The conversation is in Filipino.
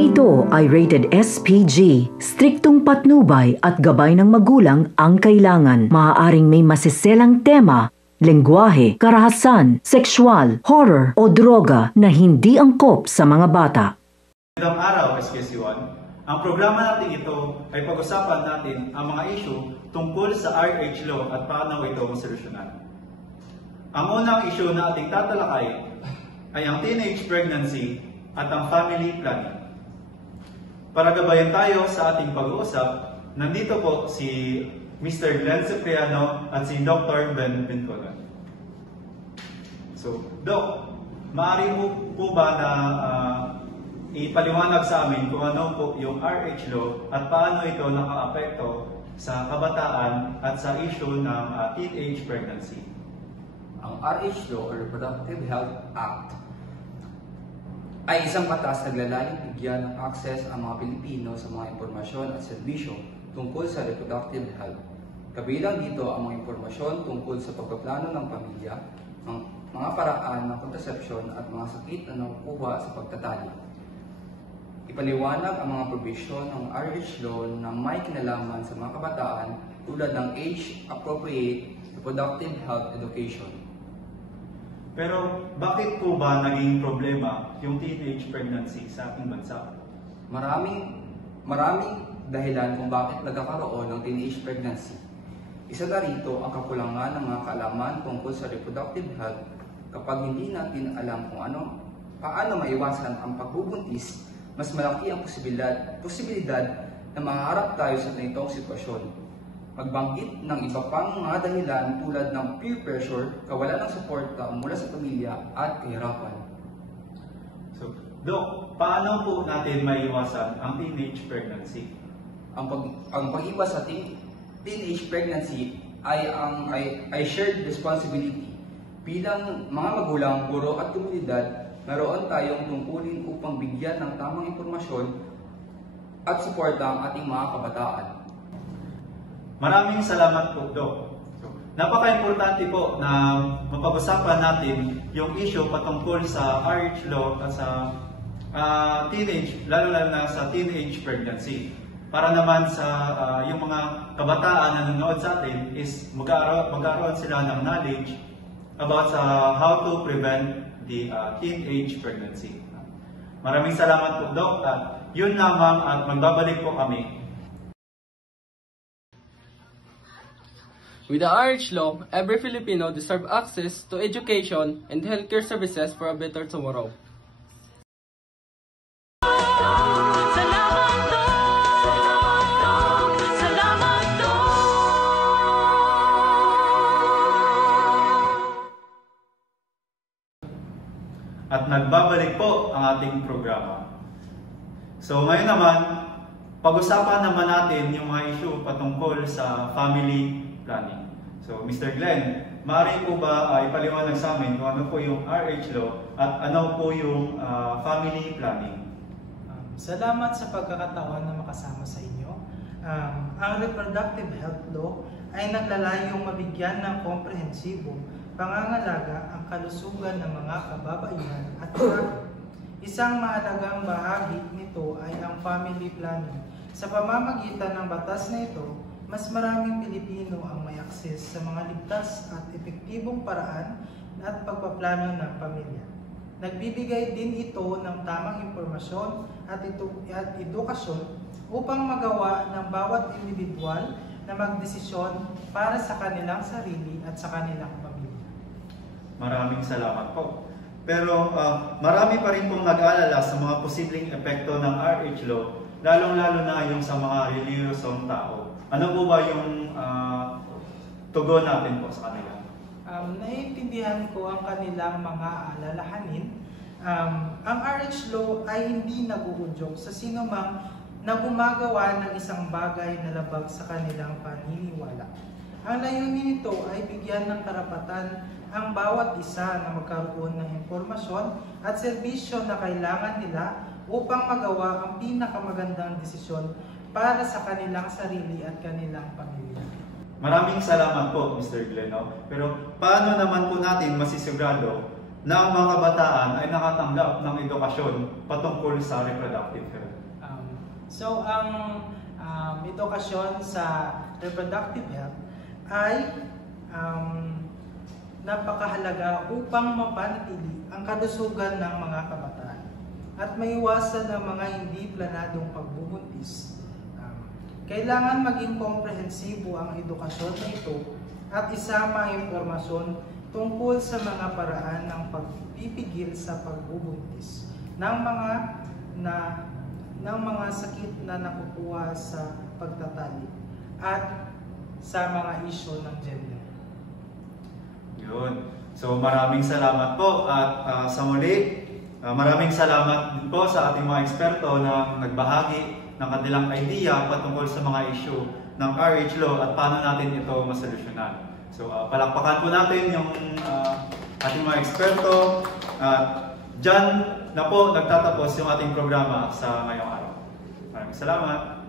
Programang ito ay rated SPG. Striktong patnubay at gabay ng magulang ang kailangan. Maaaring may masiselang tema, lengguwahe, karahasan, sexual, horror o droga na hindi angkop sa mga bata. Magandang araw, SPSC1. Ang programa natin ito ay pag-usapan natin ang mga issue tungkol sa RH law at paano ito masolusyonan. Ang unang issue na ating tatalakay ay ang teenage pregnancy at ang family planning. Para gabayan tayo sa ating pag-uusap, nandito po si Mr. Glenn Cipriano at si Dr. Ben Pincolan. So, Doc, maaari mo po ba na ipaliwanag sa amin kung ano po yung RH law at paano ito naka-apekto sa kabataan at sa issue ng teenage pregnancy? Ang RH law or Reproductive Health Act ay isang batas na naglalayong bigyan ng access ang mga Pilipino sa mga impormasyon at serbisyo tungkol sa reproductive health. Kabilang dito ang mga impormasyon tungkol sa pagpaplano ng pamilya, mga paraan ng kontrasepsyon at mga sakit na nakukuha sa pagtatali. Ipaliwanag ang mga probisyon ng RH law na may kinalaman sa mga kabataan tulad ng age-appropriate reproductive health education. Pero bakit po ba naging problema yung teenage pregnancy sa ating bansa? Maraming dahilan kung bakit nagkakaroon ng teenage pregnancy. Isa na rito ang kakulangan ng mga kaalaman tungkol sa reproductive health. Kapag hindi natin alam kung paano maiwasan ang pagbubuntis, mas malaki ang posibilidad na maharap tayo sa ganitong sitwasyon. Magbanggit ng iba pang mga dahilan tulad ng peer pressure, kawalan ng suporta mula sa pamilya at kahirapan. So, Doc, paano po natin maiwasan ang teenage pregnancy? Ang pag-iwas sa teenage pregnancy ay shared responsibility. Bilang mga magulang, guro at komunidad, naroon tayong tungkulin upang bigyan ng tamang impormasyon at suporta ang ating mga kabataan. Maraming salamat po, Doc. Napaka-importante po na mapag-usapan natin yung issue patungkol sa RH law at sa teenage, lalo na sa teenage pregnancy. Para naman sa yung mga kabataan na nanonood sa atin is magkaroon sila ng knowledge about how to prevent the teenage pregnancy. Maraming salamat po, Doc. Yun lamang at magbabalik po kami. With the RH law, every Filipino deserves access to education and healthcare services for a better tomorrow. At nagbabalik po ang ating programa. So ngayon naman, pag-usapan naman natin yung mga issue patungkol sa family planning. So Mr. Glenn, maaari po ba ipaliwanag sa amin kung ano po yung RH law at ano po yung family planning? Salamat sa pagkakataon na makasama sa inyo. Ang reproductive health law ay naglalayong mabigyan ng komprehensibong pangangalaga ang kalusugan ng mga kababaihan at babae. Isang mahalagang bahagi nito ay ang family planning. Sa pamamagitan ng batas na ito, mas maraming Pilipino ang may akses sa mga ligtas at epektibong paraan at pagpaplano ng pamilya. Nagbibigay din ito ng tamang impormasyon at edukasyon upang magawa ng bawat individual na magdesisyon para sa kanilang sarili at sa kanilang pamilya. Maraming salamat po. Pero marami pa rin pong nag-aalala sa mga posibleng epekto ng RH law, lalong-lalo na yung sa mga reliyosong tao. Ano po ba yung tugon natin po sa kanila? Naiintindihan ko ang kanilang mga alalahanin. Ang RH law ay hindi naguudyok sa sinumang na gumagawa ng isang bagay na labag sa kanilang paniniwala. Ang layunin nito ay bigyan ng karapatan ang bawat isa na magkaroon ng impormasyon at serbisyo na kailangan nila upang magawa ang pinakamagandang desisyon para sa kanilang sarili at kanilang pamilya. Maraming salamat po, Mr. Glenn. Pero paano naman po natin masisigurado na ang mga kabataan ay nakatanggap ng edukasyon patungkol sa reproductive health? So, ang edukasyon sa reproductive health ay napakahalaga upang mapanatili ang kalusugan ng mga kabataan at maiwasan ang mga hindi planadong pagbubuntis. Kailangan maging komprehensibo ang edukasyon na ito at isama ang impormasyon tungkol sa mga paraan ng pagpipigil sa pagbubuntis ng mga sakit na nakukuha sa pagtatalik at sa mga isyu ng gender. Yun. So maraming salamat po at sa muli, maraming salamat din po sa ating mga eksperto na nagbahagi ng kanilang idea patungkol sa mga issue ng RH Law at paano natin ito masolusyonan. So palakpakan po natin yung ating mga eksperto at dyan na po nagtatapos yung ating programa sa ngayong araw. Maraming salamat.